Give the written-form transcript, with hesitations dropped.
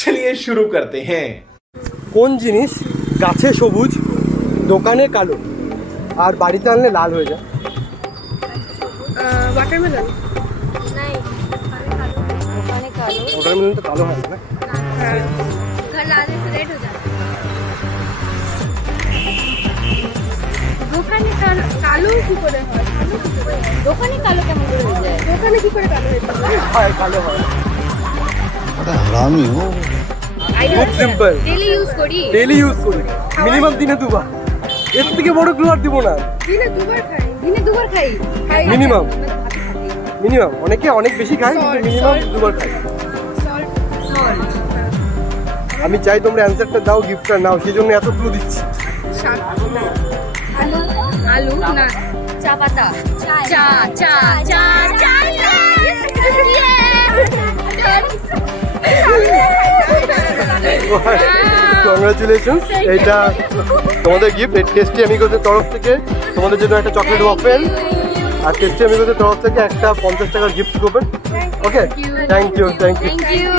चलिए शुरू करते हैं। কোন জিনিস গাছে সবুজ দোকানে কালো আর বাড়িতে আনলে লাল হয়ে যায়? वाटरमेलन। नहीं दुकाने कालो ওয়াটারমেলন তো কালো হয় না। घर लाने से लेट हो जाता দোকানে কালো কি করে হয়? দোকানে কালো কেমন করে হয়ে যায় দোকানে কি করে কালো হয়ে যায়? হয় কালো হয়। আই খুব সিম্পল, ডেলি ইউজ করি ডেইলি ইউজ করি, মিনিমাম দিনে দুবার। এর থেকে বড় ক্লু আর দিব না। দিনে দুবার খাই। দিনে দুবার খাই মিনিমাম মিনিমাম, অনেকে অনেক বেশি খায় কিন্তু Salt, মিনিমাম salt. দুবার খায়। সল্ট। সল্ট আমি চাই তোমরা অ্যানসারটা দাও, গিফটটা নাও, সেই জন্য এত ক্লু দিচ্ছি। শাক না। আলু। আলু না। চা পাতা চা চা চা চা কংগ্রাচুলেশন, এইটা তোমাদের গিফট। এই টেস্টি অ্যামিগোসের তরফ থেকে তোমাদের জন্য একটা চকলেট ওয়াফেল, আর টেস্টি অ্যামিগোসের তরফ থেকে একটা 50 টাকার gift coupon. Okay, thank you. Thank you